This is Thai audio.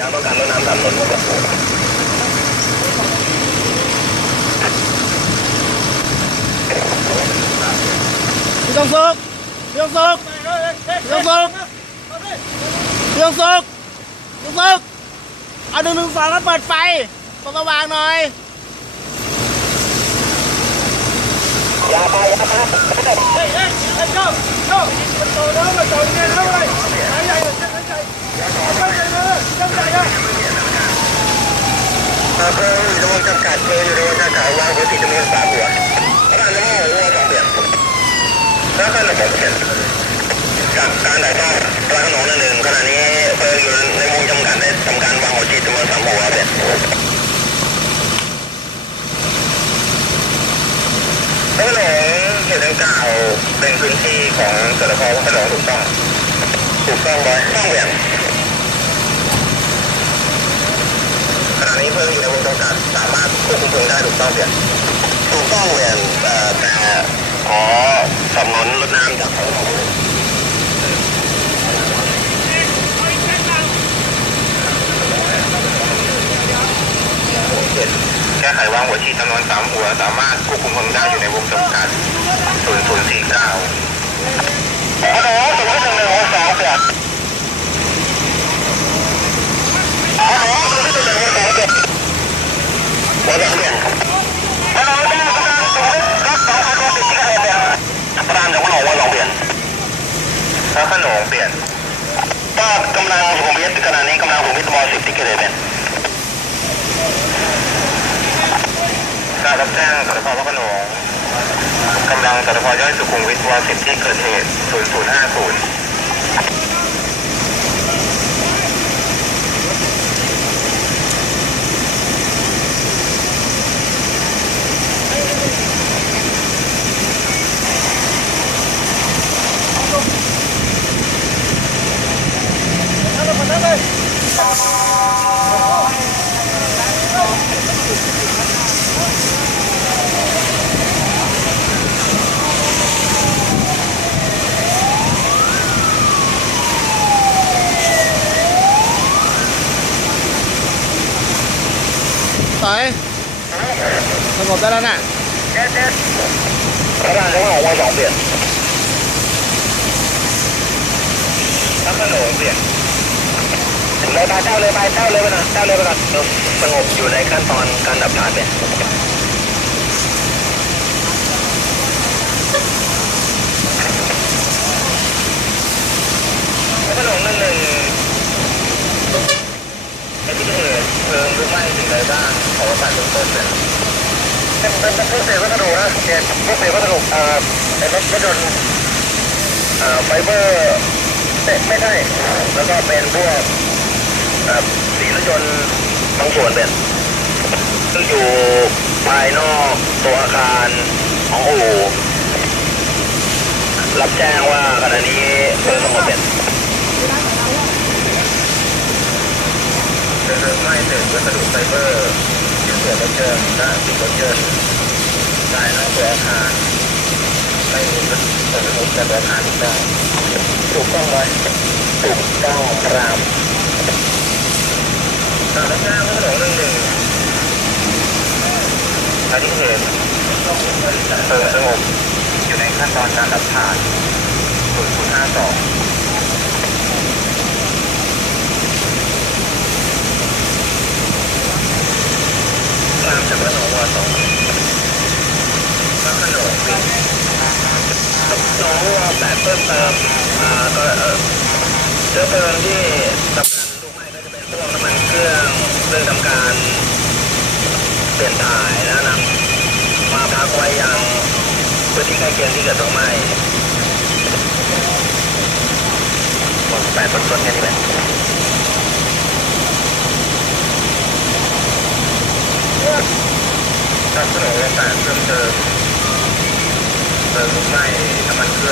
ยางต้องการรถน้ำสามรถครับพี่ต้องสุกพี่ต้องสุกพี่ต้องสุกพี่ต้องสุกพี่ต้องสุกเอาหนึ่งหนึ่งสองแล้วเปิดไฟตรงสว่างหน่อยยาไปยาไปเพลิงอยู่ในวงจำกัดเพลิงอยู่ในวง จำกัดวางหัวสีจำนวนสามหัวพระรามน้ำมันหัวสองเปลี่ยนแล้วก็ระบบเปลี่ยนกับการถ่ายทอดพระขนงนั่นหนึ่งขณะนี้เพลิงอยู่ในวงจำกัดได้ทำการวางหัวฉีดจำนวนสามหัวเปลี่ยนพระโขนงเหตุดังกล่าวเป็นพื้นที่ของสรพพระโขนงถูกต้องถูกต้องบอยต้องเวียนขณะ นี้เพลิงอยู่ในวงจำกัดสามารถควบคุมเพลิงได้ถูกต้องเวียนถูกต้องเวียนเอ่อแต่ขอสำนนรถน้ำจากพระโขนงแก้ไขวางหัวฉีดจำนวนสามหัว สามารถควบคุมเพลิงได้อยู่ในวงจำกัด 0049ฮัลโหลศูนย์หนึ่งหนึ่งหกสองเปลี่ยนฮัลโหลศูนย์หนึ่งหนึ่งหกสองเปลี่ยน หัวเปลี่ยนฮัลโหลได้กำลังสพันวันติดที่กระเปลี่ยนประธานจากขนมวันสองเปลี่ยนพระขนงเปลี่ยนก็กำลังสุขุมวิทขณะนี้กำลังสุขุมวิทบอสิบที่กระเป็นการรับแจ้งสรพพระโขนงกำลังสรพย่อยสุขุมวิทวสิบที่เกิดเหตุ 0050 ต่ อยสงบได้แล้วน่ะพระราชวังวันสองเปลี่ยนพระขนงเปลี่ยนเลยไปเจ้าเลยไปเจ้าเลยไปนะเจ้าเลยไปก่อนสงบอยู่ในขั้นตอนการดับฐานเนี่ยพระขนงนั่นหนึ่งไอ้ที่เกิดเพลิง ลุกไรบ้างขอประกาศเบื้องต้นเนี่ยเป็นเป็นพวกเศษวัสดุนะเนี่ยพวกเศษวัสดุอ่อเป็นรถรถยนต์อ่อไฟเบอร์เอ๊ะไม่ใช่แล้วก็เป็นพวกอ่อสีรถยนต์บางส่วนเป็นซึ่งอยู่ภายนอกตัวอาคารของอู่รับแจ้งว่าขณะนี้เพลิงสงบเป็น วัสดุไฟเบอร์ชิ้นส่วนรถยนต์และสิ่งรถยนต์ภายนอกตัวอาคารไม่มีสลกระทบกับอาคาได้ถูกต้องไว้ถูกต้องตามตามหน้าข้อว่งหนึ่งหนึ่งอันนี้เหตุเพลิงสงบอยู่ในขั้นตอนการดับถ่าน0 0 5 2 น้องว่าแบบเพิ่มเติมอ่าก็เชื้อเพลิงที่สำคัญลูไหม้ก็จะเป็นพวกน้ำมันเครื่องเรื่องทำการเปลี่ยนถ่ายแล้วนำมาพักไว้ยังพื้นที่ใกล้เคียงที่เกิดเพลิงไหม้หมดแปดต้นๆแค่นี้แหละถ้าเสนอแต่เพิ่มเติม ลิงลุกไหม้น้ำมันเครื่อง